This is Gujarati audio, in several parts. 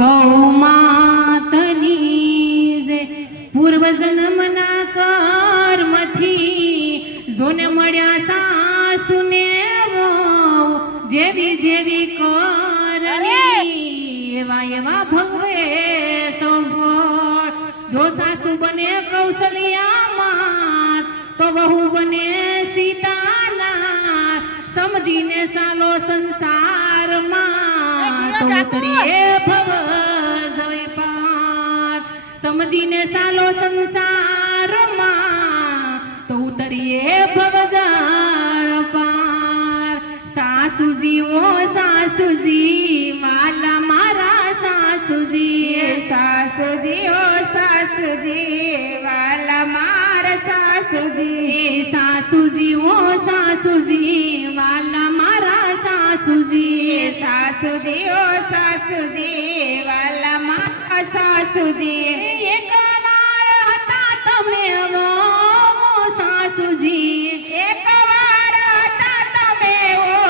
ગૌ માતની જે પૂર્વ જન્મના કર્મથી જોને મળ્યા સાસુને વહુ જેવી જેવી કરણી એવા એવા ભગવે સંભળ જો સાસુ બને કૌશલ્યામાં તો વહુ બને સીતાના સમજીને ચાલો સંસારમાં તો ઉતરીએ ભવ જય પાર સમજીને ચાલો સંસારમાં તો ઉતરીએ ભવ જળ પાર સાસુજી ઓ સાસુજી વાલા મારા સાસુજી સાસુજી ઓ સાસુજી વાલા મારા સાસુજી સાસુજી ઓ સાસુજી વાલા મારા સાસુજી સાસુજી ઓ સાસુજી વાલા મારા સાસુજી એકવાર હતા તમે વહુ સાસુજી એકવાર હતા તમે ઓ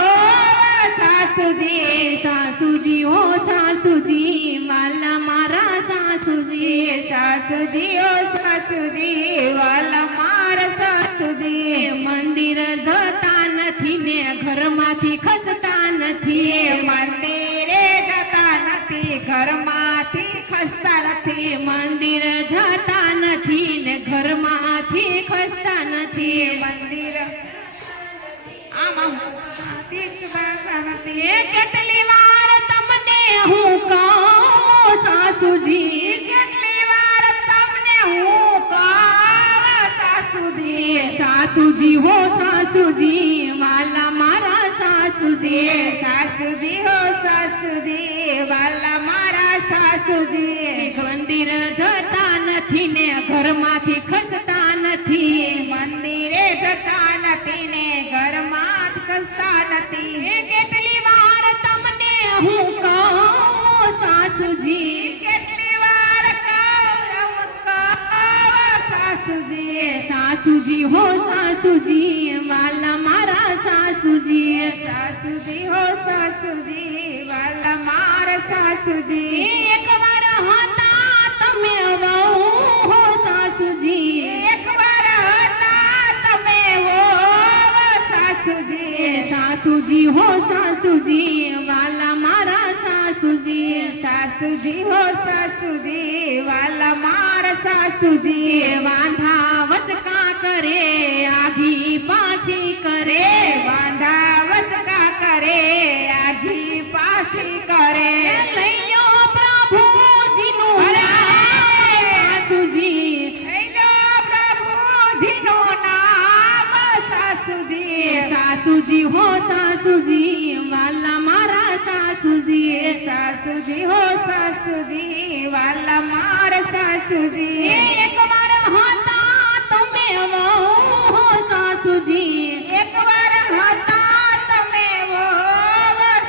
સાસુજી સાસુજી ઓ સાસુજી વાલા મારા સાસુજી સાસુજી ઓ સાસુજી વાલા મારા સાસુજી મંદિર જતા નથી ને ઘરમાંથી ખસતા નથી મંદિરે જતા નથી ઘરમાંથી ખસતા નથી મંદિર જતા નથી ને ઘરમાંથી ખસતા નથી મંદિર આમાં ખસતા નથી કેટલી વાર તમને હું કહું સાસુજી કેટલી વાર તમને હું કહું સાસુજી સાસુજી હો સાસુજી વાલા મારા સાસુજી સાસુજી હો સાસુજી વાલા મારા સાસુજી મંદિર જતા નથી ને ઘરમાંથી ખસતા નથી મંદિરે જતા નથી ને ઘરમાં ખસતા નથી કેટલી વાર તમને હું કહું સાસુજી કેટલી વાર કહું સાસુજી સાસુજી હો સાસુજી વાલા મારા સાસુજી સાસુજી હો સાસુજી વાલા મારા સાસુજી એકવાર હતા તમે વહુ હો સાસુજી એકવાર હતા તમે હો સાસુજી સાસુજી હો સાસુજી વાલા મારા સાસુજી સાસુજી હો સાસુજી વાલા મારા સાસુજી વાંધા વચકા કરે આઘી પાછી કરે વાંધા વચકા કરે આઘી પાછી કરે લઈ લ્યો પ્રભુજીનું નામ સાસુજી હેલો પ્રભુજીનું નામ સાસુજી સાસુજી હો સાસુજી વાલા મારા સાસુજી સાસુજી હો સાસુજી વાલા મારા સાસુજી એકવાર હતા તમે વહુ હો સાસુજી એકવાર હતા તમે હો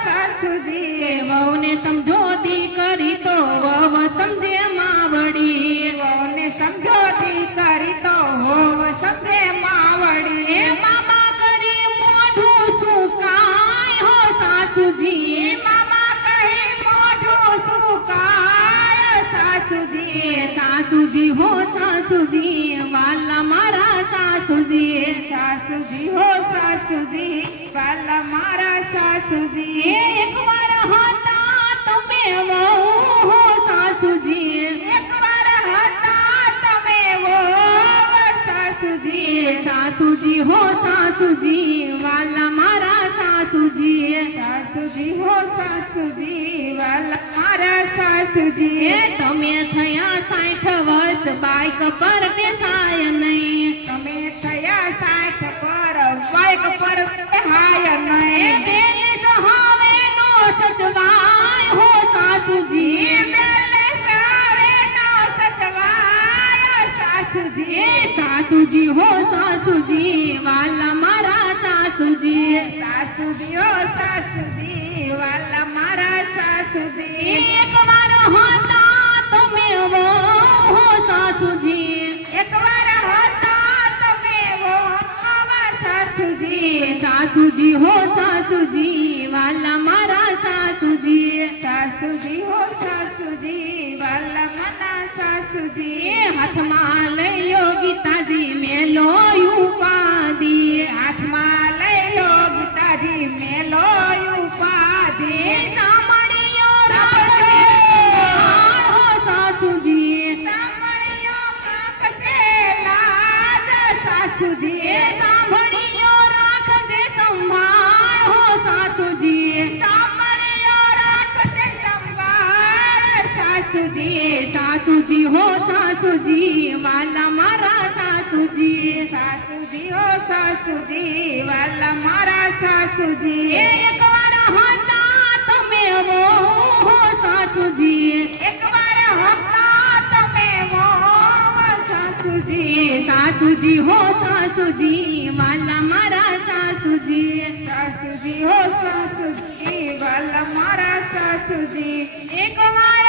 સાસુજી વહુને સમજો દીકરી તો વહુ સમજે માવડી વહુને સમજોતી કરી તો હોવ સમજે માવડી મામા કરી મોઢું સુકાય હો સાસુજી મામા કહી મોઢું સુકાય સાસુજી સાસુજી હો સાસુજી વાલા મારા સાસુજી સાસુજી હો સાસુજી વાલા મારા સાસુજી એકવાર હતા તમે વહુ હો સાસુજી એકવાર હતા તમે હો સાસુજી સાસુજી હો સાસુજી વાલા મારા સાસુજી સાસુજી હો સાસુજી વાલા મારા સાસુજી તમે થયા 60 વર્ષ બાઈક પર બેસાય નહીં તમે થયા 60 પર બાઈક પર બેહાય નહીં બેલે સહાવે નો સચવાય હો સાસુજી બેલે સાવે નો સચવાય સાસુજી સાસુજી હો સાસુજી વાલા મારા સાસુજી સાસુજી હો સાસુજી વાલા મારા સાસુજી એકવાર હતા તમે વહુ હો સાસુજી એકવાર હતા તમે હો સાસુજી સાસુજી હો સાસુજી વાલા મારા સાસુજી સાસુજી હો સાસુજી સાસુજી વાલા મના સાસુજી હાથમાં લઈ લો ગીતાજી મેલો ઉપાધિ હાથમાં લઈ લો ગીતાજી મેલો ઉપાધિ સાંભળ્યો રાખજે સંભાળ હો સાસુજી સાંભળ્યો રાખજે લાજ સાસુજી સાંભળ્યો રાખજે સંભાળ હો સાસુજી સાંભળ્યો રાખજે સંભાળ સાસુજી સાસુજી હો સાસુજી વાલા મારા સાસુજી સાસુજી હો સાસુજી વાલા મારા સાસુજી એકવાર હતા તમે હો સાસુજી એકવાર હતા તમે વહુ સાસુજી સાસુજી હો સાસુજી વાલા મારા સાસુજી સાસુજી હો સાસુજી વાલા મારા સાસુજી એકવાર